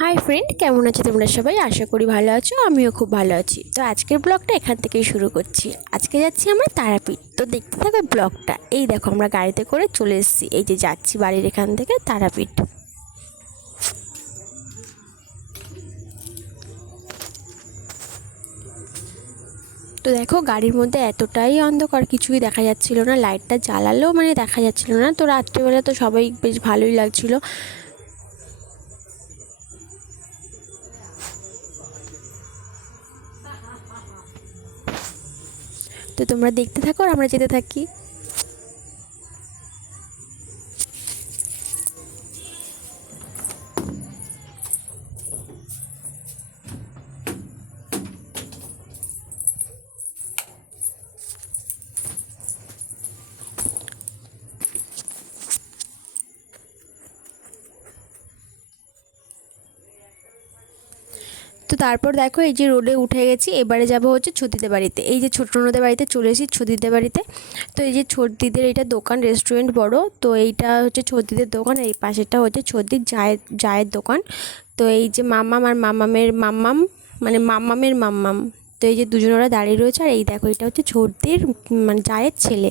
Hi friend, কেমন আছো তোমরা সবাই? আশা করি ভালো আছো, আমিও খুব ভালো আছি। তো আজকের ব্লগটা এখান থেকেই শুরু করছি। আজকে যাচ্ছি আমরা তারাপীঠ। তো দেখতে থাকো ব্লগটা। এই দেখো আমরা গাড়িতে করে চলে এসেছি, এই যে যাচ্ছি বাড়ির এখান থেকে তারাপীঠ। তো দেখো গাড়ির মধ্যে এতটাই অন্ধকার, কিছুই দেখা যাচ্ছিল না, লাইটটা জ্বালালেও মানে দেখা যাচ্ছিল না। তো রাত্রিবেলা তো সবাই বেশ ভালোই লাগছিল। তো তোমরা দেখতে থাকো আর আমরা যেতে থাকি। তো তারপর দেখো এই যে রোডে উঠে গেছি, এবারে যাব হচ্ছে ছতিদের বাড়িতে। এই যে ছোট নদের বাড়িতে চলে এসেছি, ছতিদের বাড়িতে। তো এই যে ছতিদের এটা দোকান, রেস্টুরেন্ট বড়। তো এইটা হচ্ছে ছতিদের দোকান, এই পাশেরটা হচ্ছে ছতির জায়ের দোকান। তো এই যে মাম্মাম আর মাম্মামের মাম্মাম, মানে মাম্মামের মাম্মাম। তো এই যে দুজনেরা দাঁড়িয়ে রয়েছে। আর এই দেখো এটা হচ্ছে ছতির মানে জায়ের ছেলে।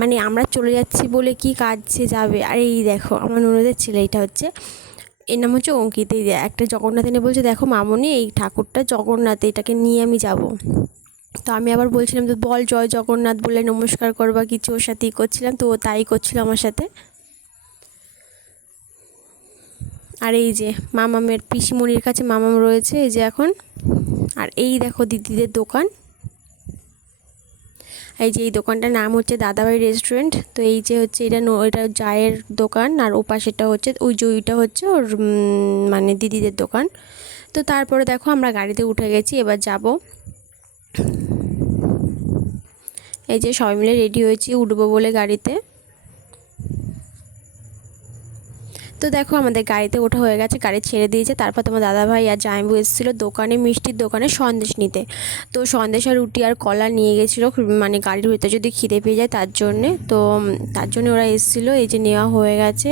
মানে আমরা চলে যাচ্ছি বলে কি কাজে যাবে। আর এই দেখো আমার ননদের ছেলে, এটা হচ্ছে, এর নাম হচ্ছে অঙ্কিত। এই একটা জগন্নাথ এনে বলছে, দেখো মামনি এই ঠাকুরটা জগন্নাথ, এটাকে নিয়ে আমি যাব। তো আমি আবার বলছিলাম তো বল জয় জগন্নাথ বলে নমস্কার করবা কিছু, ওর সাথেই করছিলাম। তো ও তাই করছিল আমার সাথে। আর এই যে মামামের পিসিমণির কাছে মামাম রয়েছে এই যে এখন। আর এই দেখো দিদিদের দোকান। এই যে এই দোকানটার নাম হচ্ছে দাদাভাই রেস্টুরেন্ট। তো এই যে হচ্ছে এটা চায়ের দোকান। আর ও পাশেটা হচ্ছে ওই যে ওইটা হচ্ছে ওর মানে দিদিদের দোকান। তো তারপরে দেখো আমরা গাড়িতে উঠে গেছি, এবার যাব। এই যে সবাই মিলে রেডি হয়েছি উঠবো বলে গাড়িতে। তো দেখো আমাদের গাড়িতে ওঠা হয়ে গেছে, গাড়ি ছেড়ে দিয়েছে। তারপর তোমার দাদাভাই আর জামাইবু এসেছিলো দোকানে, মিষ্টির দোকানে সন্দেশ নিতে। তো সন্দেশ আর রুটি আর কলা নিয়ে গেছিলো, মানে গাড়ির ভিতরে যদি খিদে পেয়ে যায় তার জন্যে। তো তার জন্য ওরা এসেছিলো, এই যে নেওয়া হয়ে গেছে।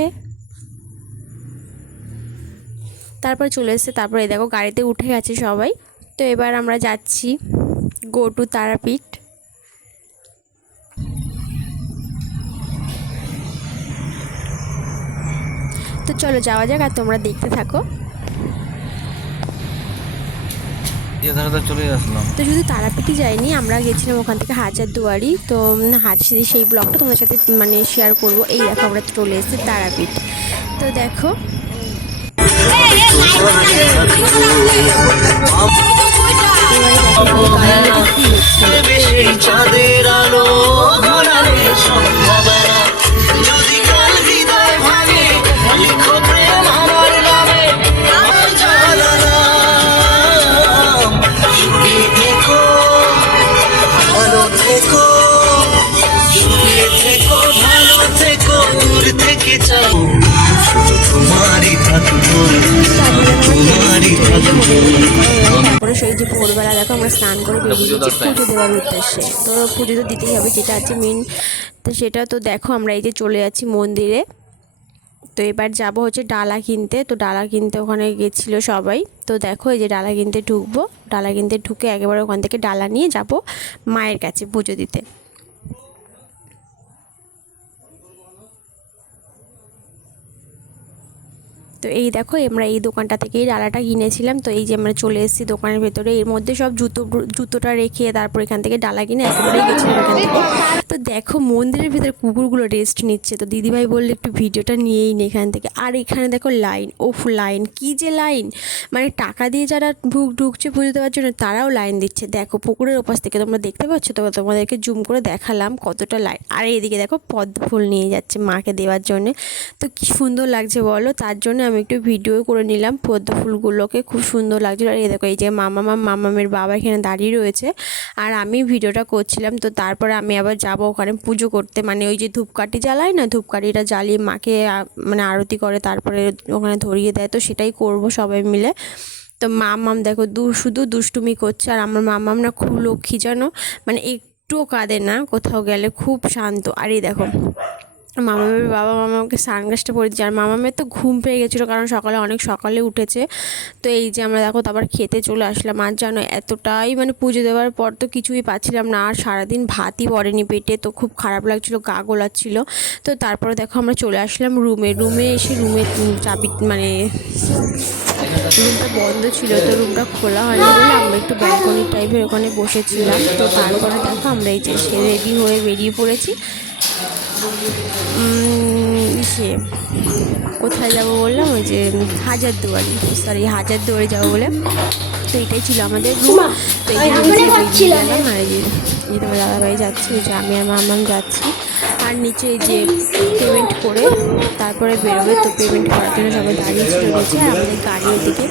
তারপর চলে এসেছে। তারপর এই দেখো গাড়িতে উঠে গেছে সবাই। তো এবার আমরা যাচ্ছি গো টু তারাপীঠ। তো চলো যাওয়া যাক, আর তোমরা দেখতে থাকো। চলে আসলাম। তো শুধু তারাপীঠই যাইনি, আমরা গেছিলাম ওখান থেকে হাজারদুয়ারি। তো সেই ব্লগটা তোমাদের সাথে মানে শেয়ার করব। এই দেখো আমরা চলে এসেছি তারাপীঠ। তো দেখো চাঁদের আলো সন্ধ্যাবেলা যদি কাল হৃদয় ভাঙে লিখো প্রেম আমার নামে আমার জানালাম সুখে থেকো ভালো থেকো সুখে থেকো ভালো থেকো দূর থেকে চাও শুধু তোমারই থাকবো তোমারই থাকবো। তারপরে সেই যে ভোরবেলা দেখো আমরা স্নান করে বেরিয়ে গেছি পুজো দেওয়ার উদ্দেশ্যে। তো পুজো তো দিতেই হবে, যেটা আছে মেন। তো সেটা তো দেখো আমরা এই যে চলে যাচ্ছি মন্দিরে। তো এবার যাব হচ্ছে ডালা কিনতে। তো ডালা কিনতে ওখানে গেছিলো সবাই। তো দেখো এই যে ডালা কিনতে ঢুকবো, ডালা কিনতে ঢুকে একেবারে ওখান থেকে ডালা নিয়ে যাব মায়ের কাছে পুজো দিতে। তো এই দেখো আমরা এই দোকানটা থেকেই ডালাটা কিনেছিলাম। তো এই যে আমরা চলে এসেছি দোকানের ভেতরে, এর মধ্যে সব জুতোটা রেখে তারপর এখান থেকে ডালা কিনে একেবারেই গেছিলাম এখান থেকে। তো দেখো মন্দিরের ভেতরে কুকুরগুলো রেস্ট নিচ্ছে। তো দিদিভাই বললে একটু ভিডিওটা নিয়েই নি এখান থেকে। আর এখানে দেখো লাইন, ওফ লাইন, কী যে লাইন! মানে টাকা দিয়ে যারা ঢুকছে পুজো দেওয়ার জন্য তারাও লাইন দিচ্ছে। দেখো পুকুরের ওপাশ থেকে তোমরা দেখতে পাচ্ছ, তো তোমাদেরকে জুম করে দেখালাম কতটা লাইন। আর এইদিকে দেখো পদ্ম ফুল নিয়ে যাচ্ছে মাকে দেওয়ার জন্যে। তো কী সুন্দর লাগছে বলো, তার জন্য আমি একটু ভিডিও করে নিলাম পদ্ম ফুলগুলোকে, খুব সুন্দর লাগছিল। আর এই দেখো এই যে মামামের বাবা এখানে দাঁড়িয়ে রয়েছে আর আমি ভিডিওটা করছিলাম। তো তারপরে আমি আবার যাব ওখানে পুজো করতে, মানে ওই যে ধূপকাঠি জ্বালায় না, ধূপকাঠিটা জ্বালিয়ে মাকে মানে আরতি করে তারপরে ওখানে ধরিয়ে দেয়। তো সেটাই করব সবাই মিলে। তো মামাম দেখো শুধু দুষ্টুমি করছে। আর আমার মামাম না খুব লক্ষ্মী জানো, মানে একটুও কাঁদে না কোথাও গেলে, খুব শান্ত। আর এই দেখো মামামের বাবা মামাকে সানগ্লাসটা পরে দিচ্ছে, আর মামামের তো ঘুম পেয়ে গেছিলো কারণ অনেক সকালে উঠেছে। তো এই যে আমরা দেখো তারপর খেতে চলে আসলাম। আর জানো এতটাই মানে পুজো দেওয়ার পর তো কিছুই পাচ্ছিলাম না, আর সারাদিন ভাতই পড়েনি পেটে, তো খুব খারাপ লাগছিলো, গা গোলাচ্ছিল। তো তারপরে দেখো আমরা চলে আসলাম রুমে এসে রুমের চাবি মানে রুমটা বন্ধ ছিল, তো রুমটা খোলা হয়নি বলে আমরা একটু ব্যালকনি টাইপের ওখানে বসেছিলাম। তো তারপরে দেখো আমরা এই যে রেডি হয়ে বেরিয়ে পড়েছি। সে কোথায় যাব বললাম, ওই যে হাজারদুয়ারি যাবো বলে। তো এটাই ছিল আমাদের রুম। তো এখানে গেলাম, আর এই যে তোমার দাদাভাই যাচ্ছে, ওই যে আমি আর মামাম যাচ্ছি। আর নিচে এই যে পেমেন্ট করে তারপরে বেরোবে, তো পেমেন্ট করার জন্য সবাই দাঁড়িয়েছিল নিচে। আর আমাদের গাড়ি ওদিকে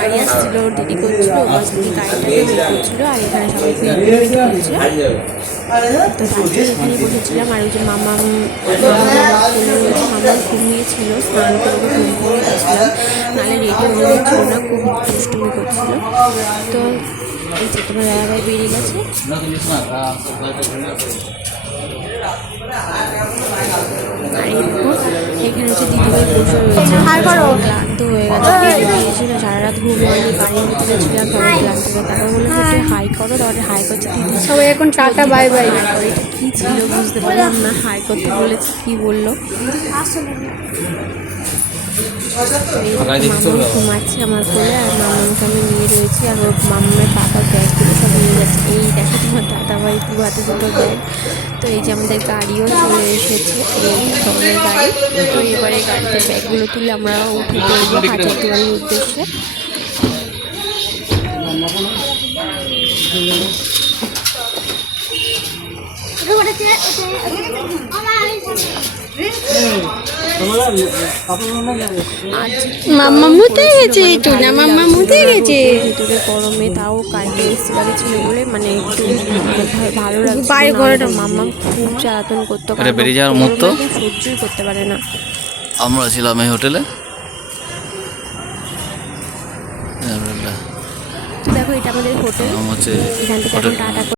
গাড়ি আসছিলো, দেরি করছিলো, বাস থেকে গাড়িটাকে বের করছিলো, আর এখানে সবাই পেমেন্ট করছে। তো তার জন্য এখানে বসেছিলাম। আর ওই যে মামাম ঘুমিয়েছিল, স্নান করে ঘুম করে দিয়েছিলাম, নাহলে রেডি হয়ে যাচ্ছিল না, খুব দুষ্টুমি করছিল। তো এই যে তোমার দাদাভাই বেরিয়ে গেছে। আর এখানে হচ্ছে দিদিভাই বসে রয়েছে, ক্লান্ত হয়ে গেছে, সারা রাত ঘুম হয়নি, বাড়ির ভিতরে ছিলাম, সবাই ক্লান্ত হয়ে। তারপর বললাম একটু হাই করো, তারপরে হাই করছে দিদি। সবাই এখন টাটা বাই বাই। এটা কী ছিল বুঝতে পারলাম না, হাই করতে বলেছি কী বললো। মামা ঘুমাচ্ছে আমার কোলে, আর মামাকে আমি নিয়ে রয়েছি, আর ওর মামার বাবার ব্যাগগুলো সব নিয়ে যাচ্ছে। এই দেখো তোমার দাদাভাই দু হাতে দুটো ব্যাগ। তো এই যে আমাদের গাড়িও চলে এসেছে, এই ধরনের গাড়ি। তো এবারে গাড়িতে ব্যাগগুলো তুলে আমরা উঠে পড়বো হাজারদুয়ারির উদ্দেশ্যে। মাম্মা মুতে গেছে, টুনা মাম্মা মুতে গেছে। ভিতরে গরমে তাও কারেন্ট এসি বাড়ি ছিল বলে মানে একটু ভালো লাগছে। মাম্মা খুব জ্বালাতন করতো, বেরিয়ে যাওয়ার মতো সহ্যই করতে পারে না। আমরা ছিলাম এই হোটেলে। দেখো এটা আমাদের হোটেল, হচ্ছে এখান থেকে এখন টাটা